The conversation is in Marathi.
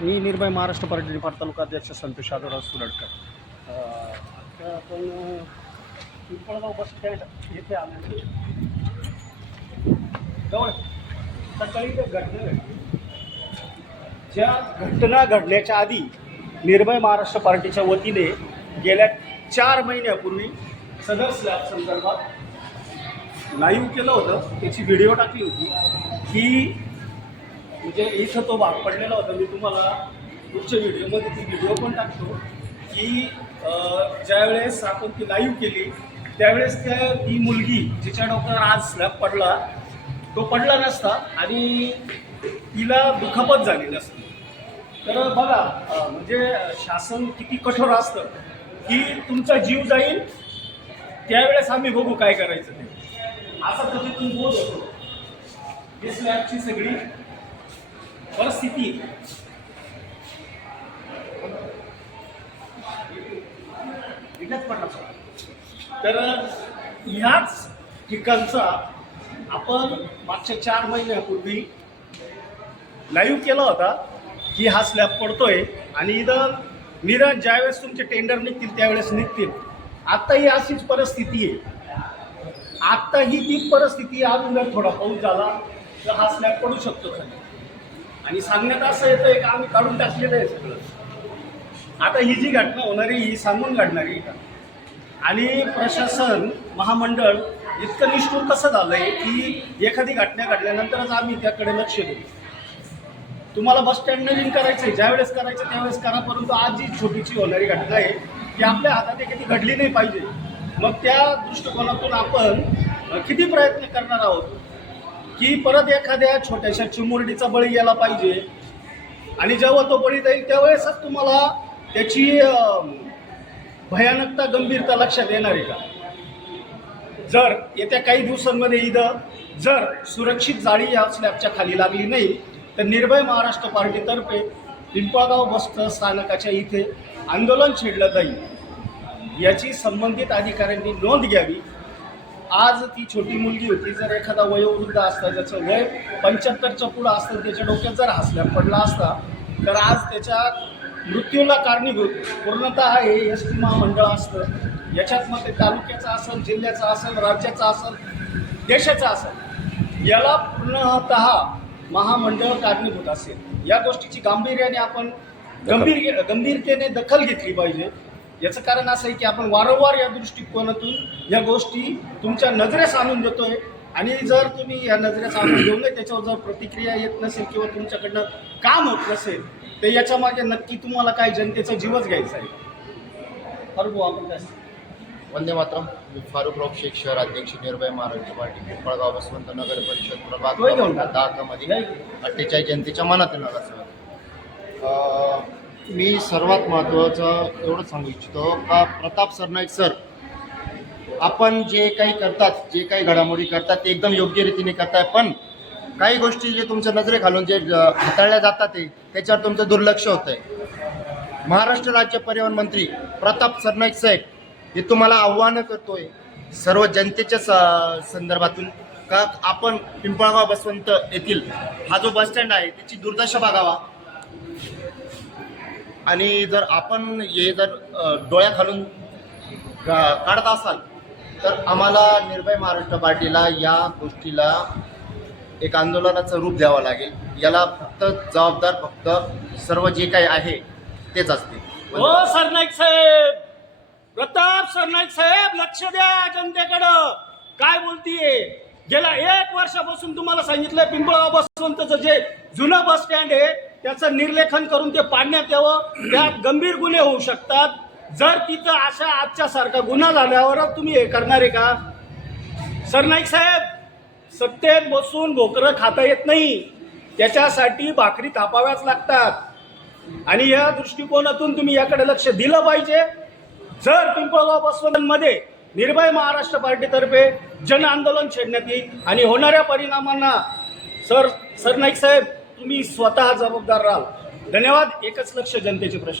मी निर्भय महाराष्ट्र पार्टी निफाड तालुका अध्यक्ष संतोष यादवराव सुरडकर. आता आपण पिंपळगाव बस स्टँड येथे आलो. जवळ सकाळी एक घटना घडली. ज्या घटना घडण्याच्या आधी निर्भय महाराष्ट्र पार्टीच्या वतीने गेल्या 4 महिन्यापूर्वी सदर स्लॅब संदर्भात लाईव्ह केलं होतं. त्याची व्हिडिओ टाकली होती की म्हणजे इथं तो भाग पडलेला होता. मी तुम्हाला पुढच्या व्हिडिओमध्ये ती व्हिडिओ पण टाकतो की ज्यावेळेस आपण ती लाईव्ह केली त्यावेळेस ती मुलगी जिच्या डोक्यावर आज स्लॅब पडला तो पडला नसता आणि तिला दुखापत झाली नसती. तर बघा म्हणजे शासन किती कठोर असतं की तुमचा जीव जाईल त्यावेळेस आम्ही बघू काय करायचं ते. असा पद्धतीतून बोध होतो. ही स्लॅबची सगळी परिस्थिती तर ह्याच ठिकाणचा आपण मागच्या 4 महिन्यापूर्वी लाईव्ह केला होता की हा स्लॅब पडतोय आणि इथं निदान ज्यावेळेस तुमचे टेंडर निघतील त्यावेळेस निघतील. आत्ताही अशीच परिस्थिती आहे. आत्ताही तीच परिस्थिती. अजून जर थोडा पाऊस झाला तर हा स्लॅब पडू शकतो खाली. आणि सांगण्यात असं येतं की आम्ही काढून टाकलेलं आहे सगळं. आता ही जी घटना होणारी ही सांगून घडणारी का. आणि प्रशासन महामंडळ इतकं निष्ठुर कसं झालं आहे की एखादी घटना घडल्यानंतरच आम्ही त्याकडे लक्ष देऊ. तुम्हाला बस स्टँड नवीन करायचं आहे ज्यावेळेस करायचं त्यावेळेस करा, परंतु आज जी छोटीची होणारी घटना आहे ती आपल्या हातात एखादी घडली नाही पाहिजे. मग त्या दृष्टिकोनातून आपण किती प्रयत्न करणार आहोत की परत एखाद्या छोट्याशा चिमुरडीचा बळी गेला पाहिजे आणि जेव्हा तो बळी जाईल त्यावेळेसच तुम्हाला त्याची भयानकता गंभीरता लक्षात येणार आहे का. जर येत्या काही दिवसांमध्ये इथं जर सुरक्षित जाळी या स्लॅबच्या खाली लागली नाही तर निर्भय महाराष्ट्र पार्टीतर्फे पिंपळगाव बस स्थानकाच्या इथे आंदोलन छेडलं जाईल. याची संबंधित अधिकाऱ्यांनी नोंद घ्यावी. आज ती छोटी मुलगी होती. जर एखादा वयोवृद्ध असता ज्याचं वय 75च्या पुढं असतं त्याच्या डोक्यात जर हा स्लॅब पडला असता तर आज त्याच्या मृत्यूला कारणीभूत पूर्णतः हे एस.टी. महामंडळ असतं. याच्यात मग ते तालुक्याचं असेल, जिल्ह्याचं असेल, राज्याचं असेल, देशाचं असेल, याला पूर्णतः महामंडळ कारणीभूत असेल. या गोष्टीची गांभीर्याने आपण गंभीरतेने दखल घेतली पाहिजे. याचं कारण असं आहे की आपण वारंवार या दृष्टिकोनातून या गोष्टी तुमच्या नजरेस आणून देतोय आणि जर तुम्ही या नजरेस आणून देऊ नये त्याच्यावर जर प्रतिक्रिया येत नसेल किंवा तुमच्याकडनं काम होत नसेल तर याच्या मागे नक्की तुम्हाला काय जनतेचा जीवच घ्यायचा आहे. फारुख आपण काय वंदे मातरम. मी फारुख रौफ शेख, शहर अध्यक्ष निर्भय महाराष्ट्र पार्टी पिंपळगाव वसवंत नगर परिषद प्रभाग 10 मध्ये 48 जनतेच्या मनात नगरसेवक. मी सर्वात महत्त्वाचं एवढं सांगू इच्छितो का प्रताप सरनाईक सर आपण जे काही करतात, जे काही घडामोडी करतात ते एकदम योग्य रीतीने करताय, पण काही गोष्टी जे तुमच्या नजरेखालून जे हाताळल्या जातात त्याच्यावर तुमचं दुर्लक्ष होतं आहे. महाराष्ट्र राज्य परिवहन मंत्री प्रताप सरनाईक साहेब हे तुम्हाला आव्हानं करतोय सर्व जनतेच्या संदर्भातून का आपण पिंपळगाव बसवंत येथील हा जो बस स्टँड आहे त्याची दुर्दशा बघावा आणि जर आपण हे जर डोळ्याखालून काढत असाल तर आम्हाला निर्भय महाराष्ट्र पार्टीला या गोष्टीला एक आंदोलनाचं रूप द्यावं लागेल. याला फक्त जबाबदार फक्त सर्व जे काही आहे तेच असते. हो सरनाईक साहेब, प्रताप सरनाईक साहेब लक्ष द्या जनतेकडं. काय बोलतीये. गेल्या 1 वर्षापासून तुम्हाला सांगितलं पिंपळगाव बसवंतचं जे जुनं बस स्टँड आहे त्याचं निर्लेखन करून ते पाडण्यात यावं. त्यात गंभीर गुन्हे होऊ शकतात. जर तिथं अशा आजच्यासारखा गुन्हा झाल्यावरच तुम्ही हे करणार आहे का. सरनाईक साहेब, सत्तेत बसून भोकरं खाता येत नाही, त्याच्यासाठी भाकरी थापाव्याच लागतात आणि या दृष्टिकोनातून तुम्ही याकडे लक्ष दिलं पाहिजे. जर पिंपळगाव बसवंतमध्ये निर्भय महाराष्ट्र पार्टीतर्फे जन आंदोलन छेडण्यात येईल आणि होणाऱ्या परिणामांना सरनाईक साहेब तुम्ही स्वतः जबाबदार राहाल. धन्यवाद. एकच लक्ष जनतेचे प्रश्न.